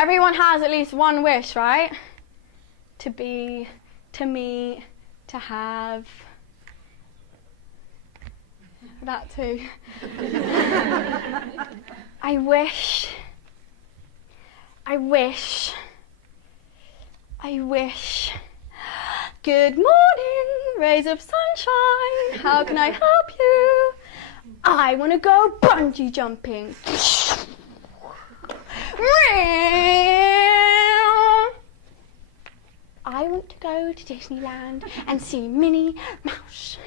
Everyone has at least one wish, right? To be, to meet, to have. That too. I wish. Good morning, rays of sunshine. How can I help you? I want to go bungee jumping. I want to go to Disneyland and see Minnie Mouse.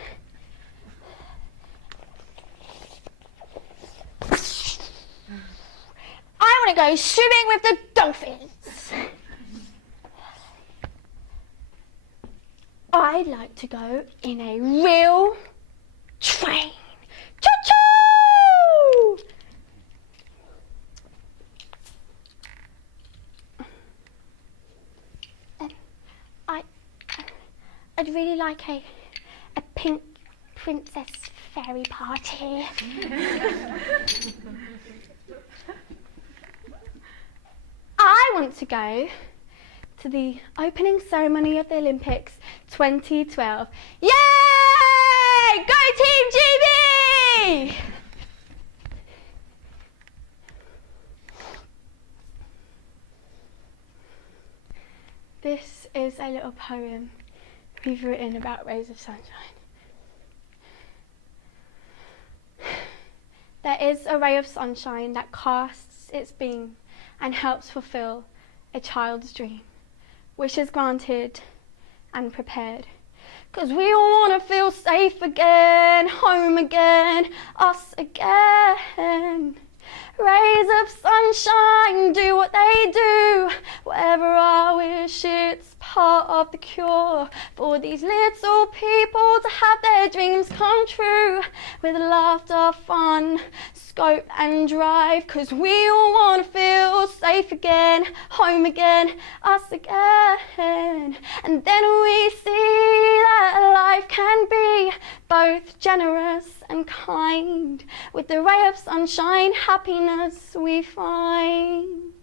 I want to go swimming with the dolphins. I'd like to go in a real train. Choo-choo! I'd really like a pink princess fairy party. I want to go to the opening ceremony of the Olympics 2012. Yay! Go Team GB! This is a little poem we've written about rays of sunshine. There is a ray of sunshine that casts its beam and helps fulfill a child's dream, wishes granted and prepared. 'Cause we all want to feel safe again, home again, us again. Rays of sunshine do what they do, whatever our wish, it's part of the cure for these little people to have their dreams come true, with laughter, fun, scope and drive. 'Cause we all want to feel safe again, home again, us again. And then we see that life can be both generous and kind. With the ray of sunshine, happiness we find.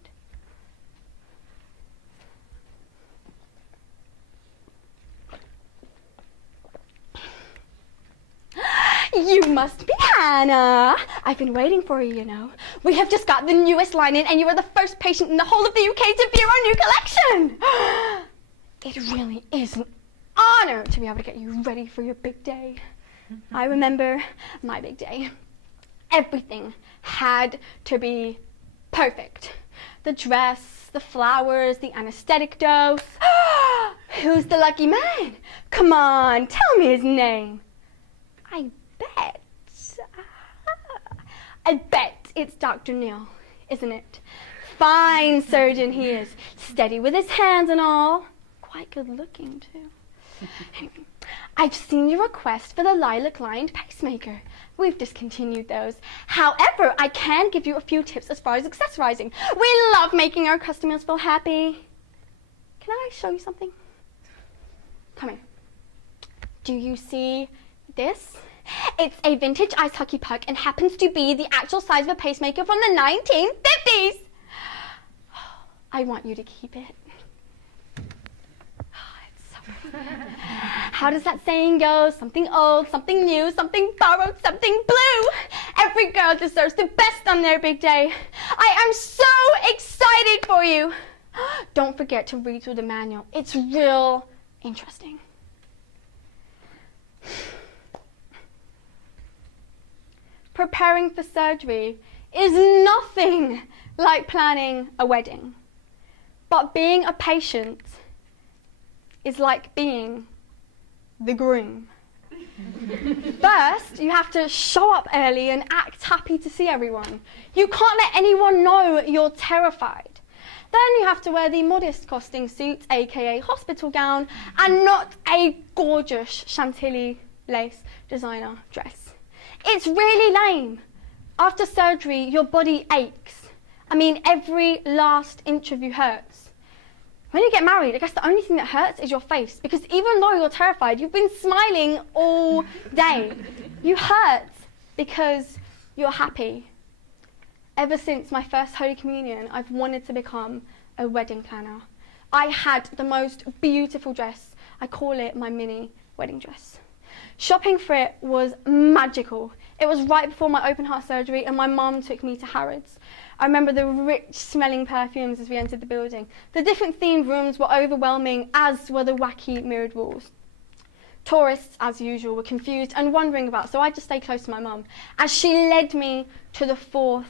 You must be Hannah. I've been waiting for you, you know. We have just got the newest line in, and you are the first patient in the whole of the UK to view our new collection. It really is an honor to be able to get you ready for your big day. I remember my big day. Everything had to be perfect. The dress, the flowers, the anesthetic dose. Who's the lucky man? Come on, tell me his name. I bet it's Dr. Neil, isn't it? Fine surgeon he is, steady with his hands and all. Quite good looking too. I've seen your request for the lilac-lined pacemaker. We've discontinued those. However, I can give you a few tips as far as accessorizing. We love making our customers feel happy. Can I show you something? Come here. Do you see this? It's a vintage ice hockey puck and happens to be the actual size of a pacemaker from the 1950s. I want you to keep it. It's so pretty. How does that saying go? Something old, something new, something borrowed, something blue. Every girl deserves the best on their big day. I am so excited for you. Don't forget to read through the manual. It's real interesting. Preparing for surgery is nothing like planning a wedding. But being a patient is like being the groom. First, you have to show up early and act happy to see everyone. You can't let anyone know you're terrified. Then you have to wear the modest costing suit, aka hospital gown, and not a gorgeous Chantilly lace designer dress. It's really lame. After surgery, your body aches. I mean, every last inch of you hurts. When you get married, I guess the only thing that hurts is your face, because even though you're terrified, you've been smiling all day. You hurt because you're happy. Ever since my first Holy Communion, I've wanted to become a wedding planner. I had the most beautiful dress. I call it my mini wedding dress. Shopping for it was magical. It was right before my open heart surgery and my mum took me to Harrods. I remember the rich smelling perfumes as we entered the building. The different themed rooms were overwhelming, as were the wacky mirrored walls. Tourists, as usual, were confused and wondering about, so I just stayed close to my mum as she led me to the 4th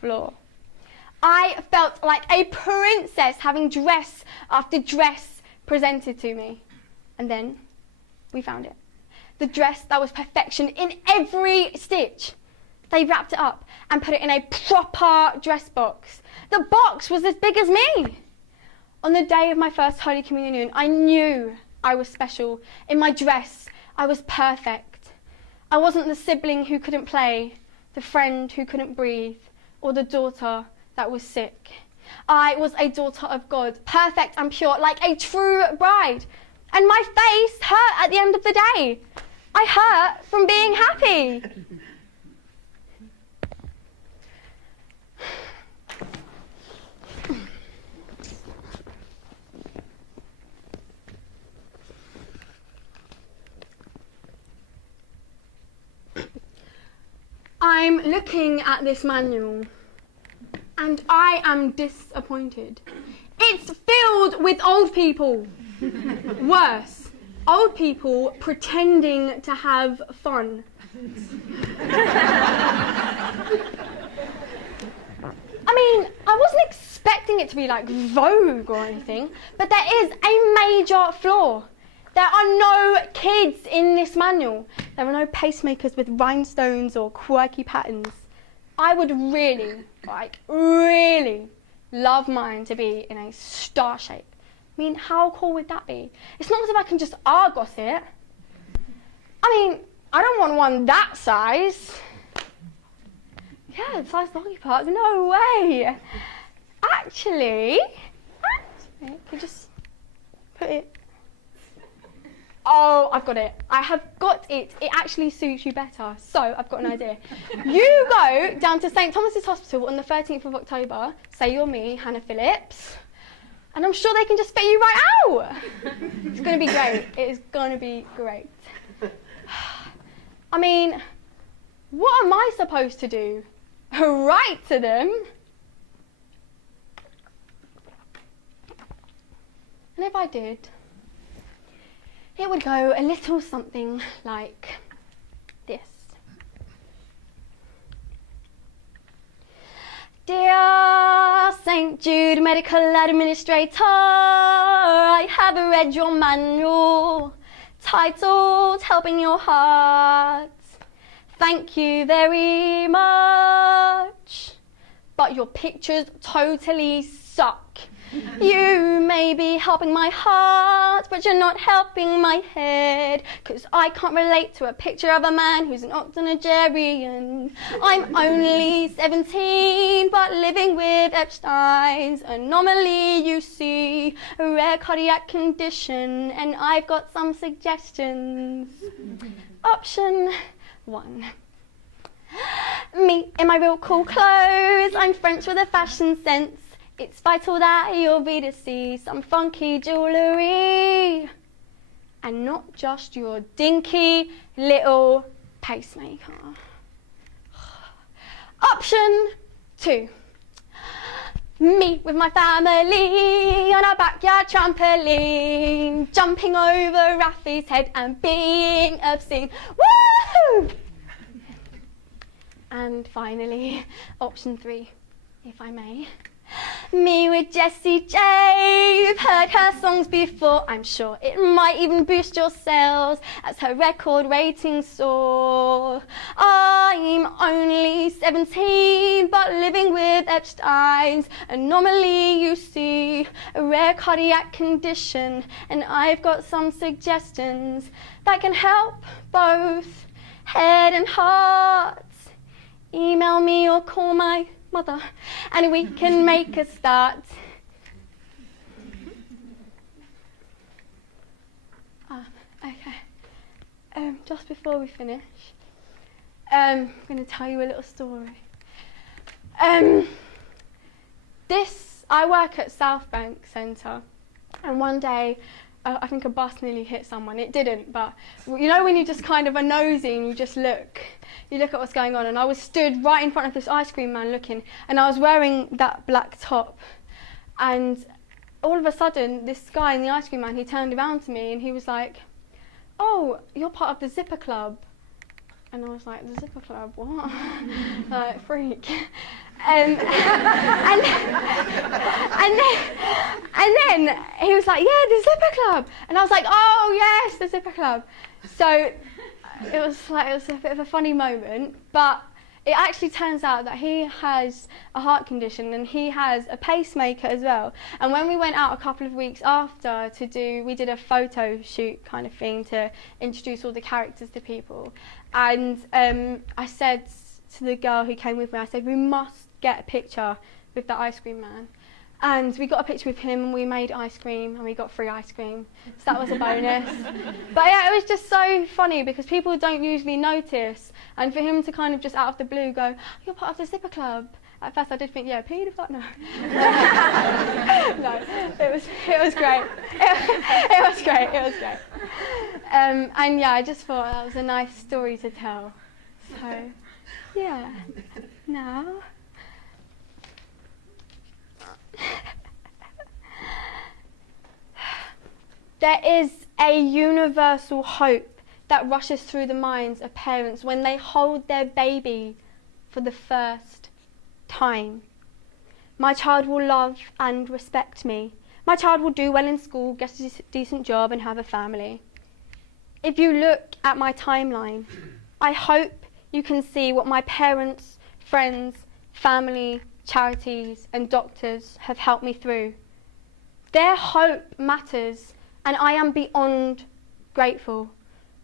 floor. I felt like a princess having dress after dress presented to me. And then we found it. The dress that was perfection in every stitch. They wrapped it up and put it in a proper dress box. The box was as big as me. On the day of my first Holy Communion, I knew I was special. In my dress, I was perfect. I wasn't the sibling who couldn't play, the friend who couldn't breathe, or the daughter that was sick. I was a daughter of God, perfect and pure, like a true bride. And my face hurt at the end of the day. I hurt from being happy. I'm looking at this manual and I am disappointed. It's filled with old people. Worse, old people pretending to have fun. I mean, I wasn't expecting it to be like Vogue or anything, but there is a major flaw. There are no kids in this manual. There are no pacemakers with rhinestones or quirky patterns. I would really love mine to be in a star shape. I mean, how cool would that be? It's not as if I can just Argos it. I mean, I don't want one that size. Yeah, the size of the hockey park, no way. Actually, I could just put it. Oh, I've got it. I have got it. It actually suits you better. So, I've got an idea. You go down to St Thomas's Hospital on the 13th of October, say you're me, Hannah Phillips, and I'm sure they can just fit you right out. It's going to be great. It is going to be great. I mean, what am I supposed to do? Write to them? And if I did, it would go a little something like this. Dear St. Jude Medical Administrator, I have read your manual titled Helping Your Heart. Thank you very much. But your pictures totally suck. You may be helping my heart, but you're not helping my head, 'cause I can't relate to a picture of a man who's an octogenarian. I'm only 17, but living with Epstein's anomaly, you see, a rare cardiac condition, and I've got some suggestions. Option 1. Me in my real cool clothes, I'm French with a fashion sense. It's vital that you'll be to see some funky jewellery and not just your dinky little pacemaker. Option 2. Me with my family on our backyard trampoline, jumping over Rafi's head and being obscene. Woo! And finally, option 3, if I may. Me with Jessie J, you've heard her songs before, I'm sure it might even boost your sales as her record ratings soar. I'm only 17, but living with Epstein's anomaly, you see, a rare cardiac condition, and I've got some suggestions that can help both head and heart. Email me or call my mother, and we can make a start. Okay. Just before we finish, I'm going to tell you a little story. This I work at South Bank Centre, and one day I think a bus nearly hit someone. It didn't, but you know when you just kind of are nosy and you just look at what's going on, and I was stood right in front of this ice cream man looking, and I was wearing that black top, and all of a sudden this guy in the ice cream man, he turned around to me and he was like, "Oh, you're part of the Zipper Club." And I was like, "The Zipper Club, what?" Like, freak. And then he was like, "Yeah, the Zipper Club." And I was like, "Oh yes, the Zipper Club." So it was a bit of a funny moment, but it actually turns out that he has a heart condition and he has a pacemaker as well. And when we went out a couple of weeks after we did a photo shoot kind of thing to introduce all the characters to people. And I said to the girl who came with me, I said, "We must get a picture with the ice cream man." And we got a picture with him and we made ice cream and we got free ice cream. So that was a bonus. But yeah, it was just so funny because people don't usually notice. And for him to kind of just out of the blue go, "You're part of the Zipper Club." At first I did think, yeah, paedophile? No. No, it was great. It was great. And yeah, I just thought that was a nice story to tell. So, yeah. Now... There is a universal hope that rushes through the minds of parents when they hold their baby for the first time. My child will love and respect me. My child will do well in school, get a decent job and have a family. If you look at my timeline, I hope you can see what my parents, friends, family, charities and doctors have helped me through. Their hope matters, and I am beyond grateful.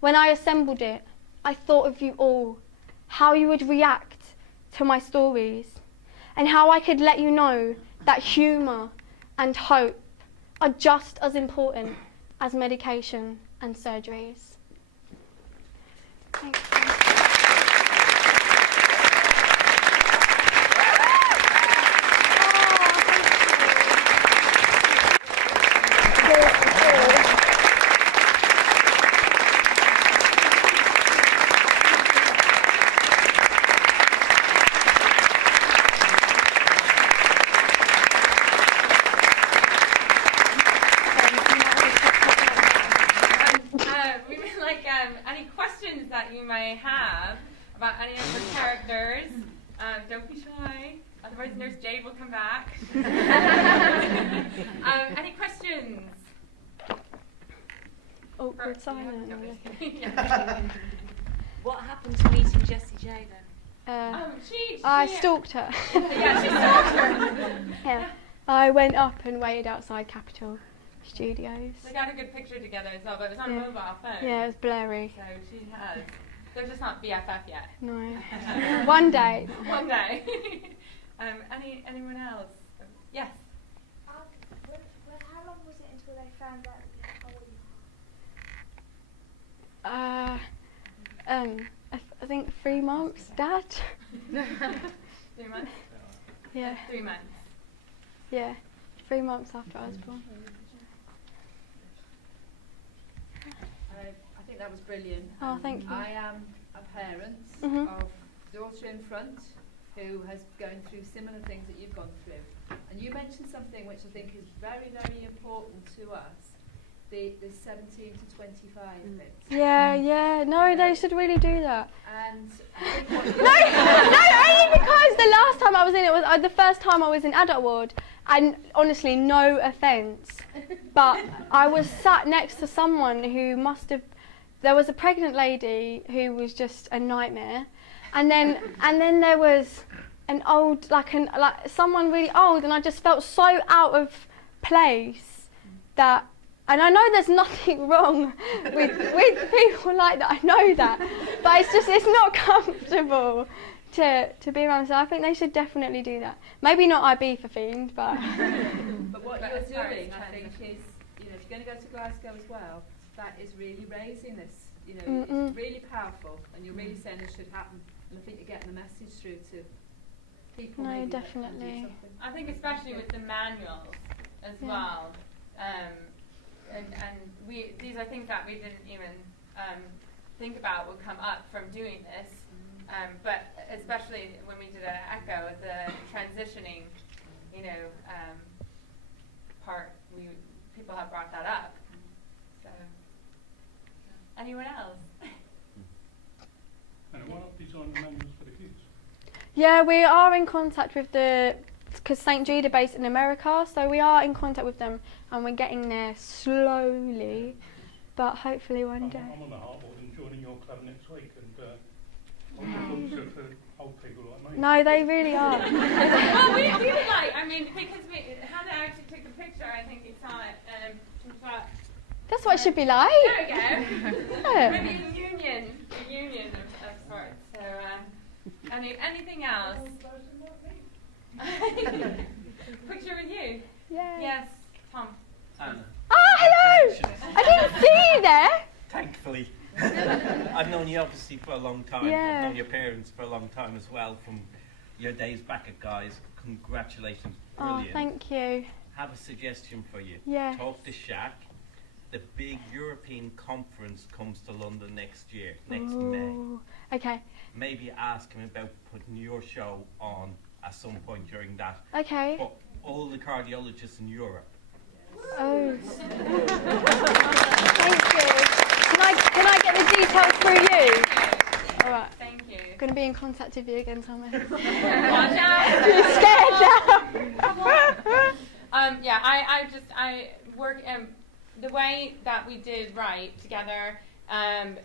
When I assembled it, I thought of you all, how you would react to my stories, and how I could let you know that humour and hope are just as important as medication and surgeries. Thank you. Any questions that you may have about any of the characters, don't be shy, otherwise Nurse Jade will come back. Any questions? Awkward silence. What happened to meeting Jessie J then? I stalked her. Yeah, she stalked her. Yeah. I went up and waited outside Capitol Studios. They got a good picture together as well, but it was on a mobile phone. Yeah, it was blurry. So she has. They're just not BFF yet. No. One day. One day. Anyone else? Yes. How long was it until they found out how old you I think 3 months, Dad. 3 months? Yeah. 3 months. Yeah. 3 months after I was born. I think that was brilliant. Oh, thank you. I am a parent of daughter in front who has gone through similar things that you've gone through. And you mentioned something which I think is very, very important to us, the 17 to 25 bit. Yeah. No, they should really do that. And No, only because the last time I was in it was the first time I was in adult ward, and honestly, no offence, but I was sat next to someone who there was a pregnant lady who was just a nightmare, and then there was an old, like someone really old, and I just felt so out of place that. And I know there's nothing wrong with people like that, I know that, but it's not comfortable to be around, so I think they should definitely do that. Maybe not IB for Fiend, but... But what you're doing, I think, is, if you're going to go to Glasgow as well, that is really raising this, it's really powerful, and you're really saying this should happen, and I think you're getting the message through to people No, maybe that can do definitely. something. I think especially with the manuals as Yeah. well, and these are things that we didn't even think about would come up from doing this, but especially when we did an echo, the transitioning, part, people have brought that up. So, anyone else? And why not design the manuals for the kids? Yeah, we are in contact with because St. Jude are based in America, so we are in contact with them, and we're getting there slowly, but hopefully one day. I'm on the Heartboard and joining your club next week, and I'm just also for old people like me. No, they really are. Well, we would like, because Hannah actually took a picture, I think you saw it, That's what it should be like. there we go. Yeah. Maybe a union of sorts. So, anything else? Picture with you? Yeah. Yes, Tom. Anna. Oh, hello! I didn't see you there. Thankfully. I've known you obviously for a long time. Yeah. I've known your parents for a long time as well, from your days back at Guys. Congratulations. Brilliant. Oh, thank you. Have a suggestion for you. Yes. Talk to Shaq. The big European conference comes to London next year, next May. Ooh. Okay. Maybe ask him about putting your show on at some point during that. Okay. For all the cardiologists in Europe. Oh. Thank you. Can I get the details through you? All right. Thank you. I'm gonna be in contact with you again, Thomas. Watch out. Too scared now. I work, the way that we did Write together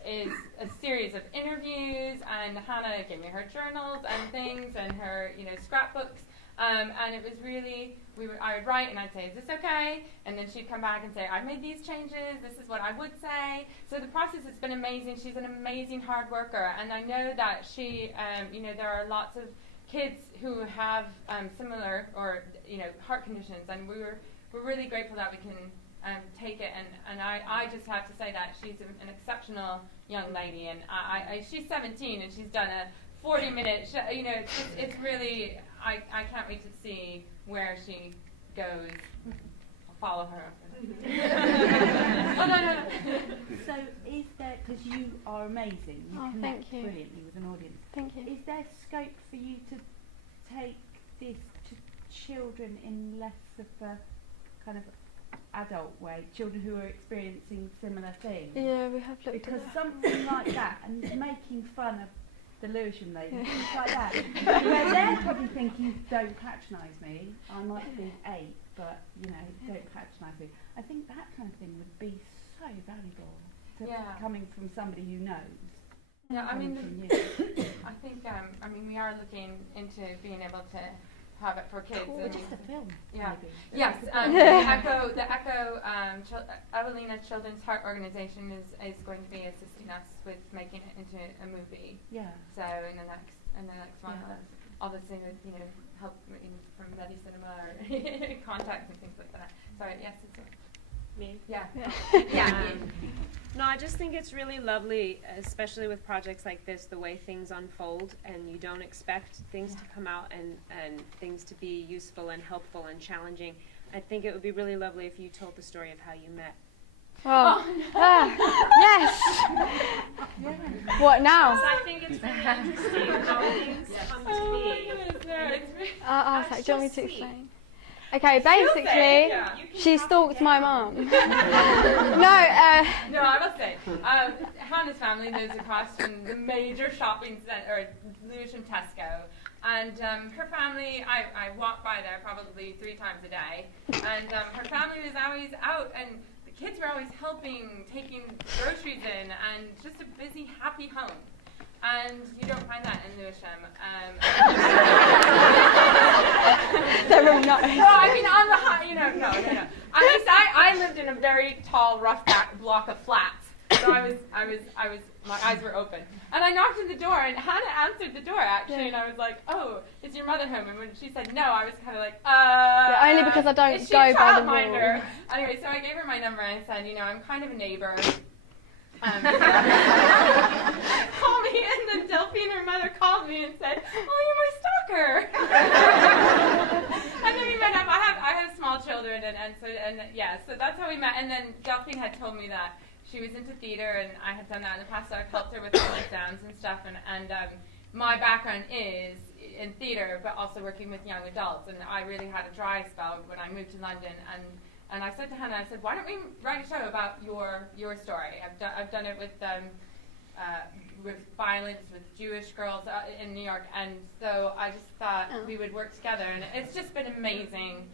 is a series of interviews, and Hannah gave me her journals and things and her, scrapbooks, and it was really, I would write and I'd say, is this okay? And then she'd come back and say, I've made these changes, this is what I would say. So the process has been amazing. She's an amazing hard worker, and I know that she, there are lots of kids who have similar or, heart conditions, and we're really grateful that we can take it, and I just have to say that she's an exceptional young lady, and she's 17 and she's done a 40-minute show. It's really, I can't wait to see where she goes. I'll follow her. Oh, no. So is there, because you are amazing, you Oh, connect thank you. brilliantly with an audience, Thank you. is there scope for you to take this to children in less of a kind of adult way, children who are experiencing similar things? Yeah, we have looked Because at that. something like that, and making fun of the Lewisham lady, things like that, where they're probably thinking, don't patronise me, I might be 8, but, don't patronise me. I think that kind of thing would be so valuable coming from somebody who knows. Yeah, coming from you. I think, we are looking into being able to have it for kids. Or just a film, Yeah. maybe. Yes, the Echo Evelina Children's Heart Organization is going to be assisting us with making it into a movie. Yeah. So in the next one, Yeah. obviously with help from Ready Cinema or contacts and things like that. Sorry, yes, it's Me? yeah. No, I just think it's really lovely, especially with projects like this, the way things unfold, and you don't expect things to come out and things to be useful and helpful and challenging. I think it would be really lovely if you told the story of how you met. Oh. Yes. What now? So I think it's really interesting how things come to be. I'll say, do you want me to explain? Okay, basically, she stalked my mum. No, No, I will say, Hannah's family lives across from the major shopping center, or Lewisham Tesco, and her family, I walk by there probably 3 times a day, and her family was always out, and the kids were always helping, taking groceries in, and just a busy, happy home. And you don't find that in Lewisham. they're all nice. No, I mean on the high, no. I lived in a very tall, rough block of flats. So I was, my eyes were open. And I knocked on the door, and Hannah answered the door, actually, and I was like, oh, is your mother home? And when she said no, I was kind of like, Yeah, only because I don't is she go a by the childminder? rules. Anyway, so I gave her my number, and I said, I'm kind of a neighbor. Call me, and then Delphine, her mother, called me and said, oh, you're my soccer. And then we met up. I have small children, so that's how we met. And then Delphine had told me that she was into theater, and I had done that in the past, so I've helped her with some exams and stuff. And my background is in theater, but also working with young adults. And I really had a dry spell when I moved to London. And I said to Hannah, I said, why don't we write a show about your story? I've done it with violence with Jewish girls in New York, and so I just thought we would work together, and it's just been amazing.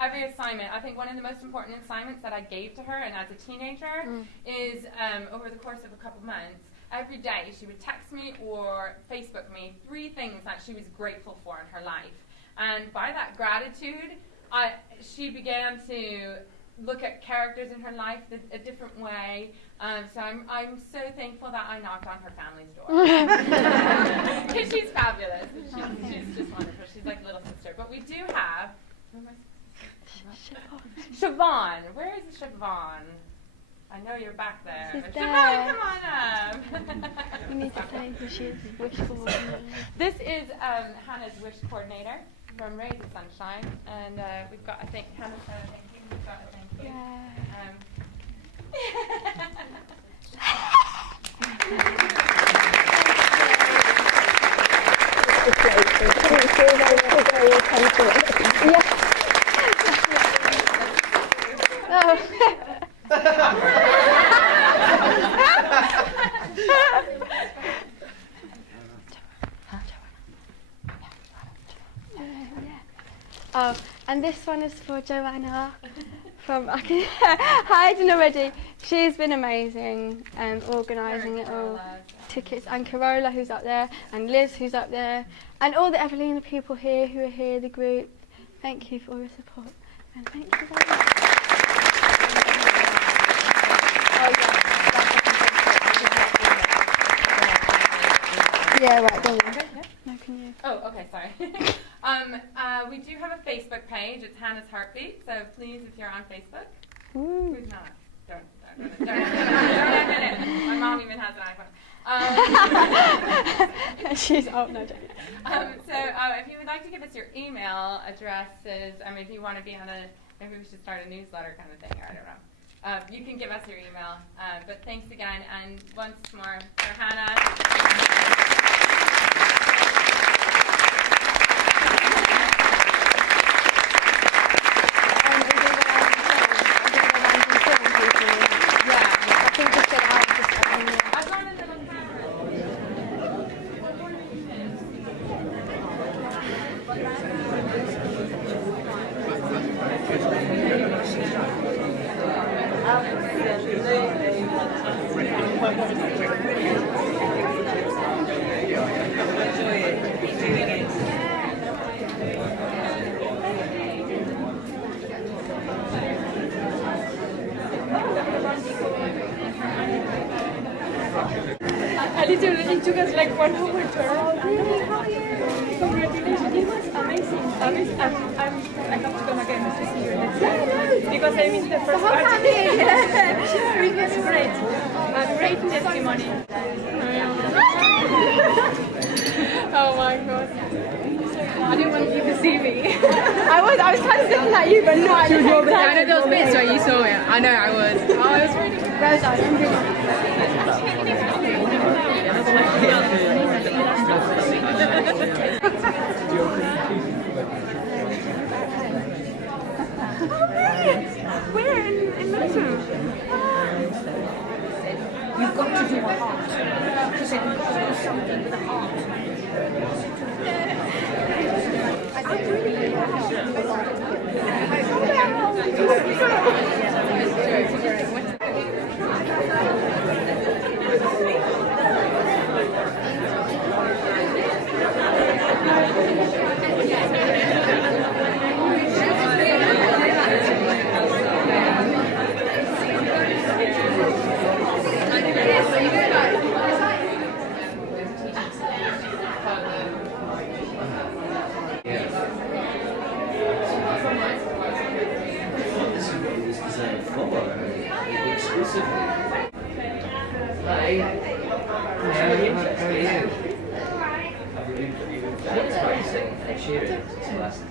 Every assignment, I think one of the most important assignments that I gave to her, and as a teenager, is over the course of a couple months, every day she would text me or Facebook me 3 things that she was grateful for in her life. And by that gratitude, she began to look at characters in her life a different way. So I'm so thankful that I knocked on her family's door. Because she's fabulous. She's just wonderful. She's like a little sister. But we do have... Siobhan. Where is Siobhan? I know you're back there. She's Siobhan, there. come on up. You need to say who she is. Wish for. This is Hannah's wish coordinator from Rays of Sunshine. And we've got, I think, Hannah said a thank you. We've got a thank you. Oh, and this one is for Joanna from hiding already. She's been amazing and organising it all. Tickets, and Carola who's up there, and Liz who's up there, and all the Evelina people here who are here, the group. Thank you for all your support, and thank you very much. Yeah, right, don't you? No, can you? Oh, okay, sorry. We do have a Facebook page. It's Hannah's Heartbeat. So please, if you're on Facebook, who's not? Don't admit it. My mom even has an iPhone. She's no joking. If you would like to give us your email addresses, if you want to be on maybe we should start a newsletter kind of thing, or I don't know. You can give us your email. But thanks again, and once more for Hannah. It took us like 1 hour to arrive. Congratulations, it was amazing. I have to come again to see you next time because I missed the first part. Sure, it was great. A great testimony. Oh my god. I didn't want you to see me. I was kind of looking at you, but not at the same time. I know there was bits where you saw it. I know I was. Oh, it was really good. Rosa, I'm We're in Melbourne. You've got to do a heart. Because it was something with a heart. Exclusively. cheering. Celeste.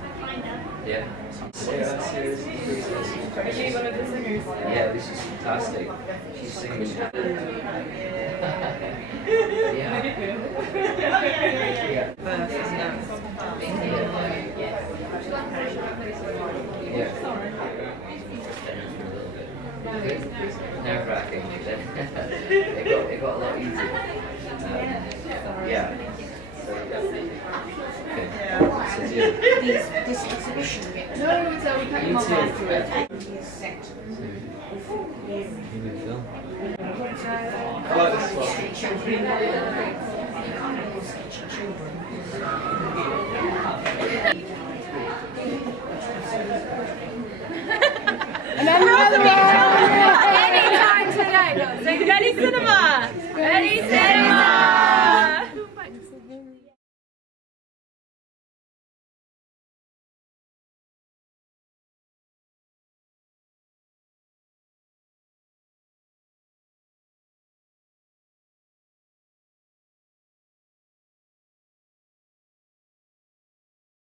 Yeah. Yeah, seriously. Are you one of the singers? Yeah, this is fantastic. She's singing. Yeah. Nerve-wracking. It got a lot easier. Yeah. So, okay. So, This exhibition. you too. Even film. I like this one. And then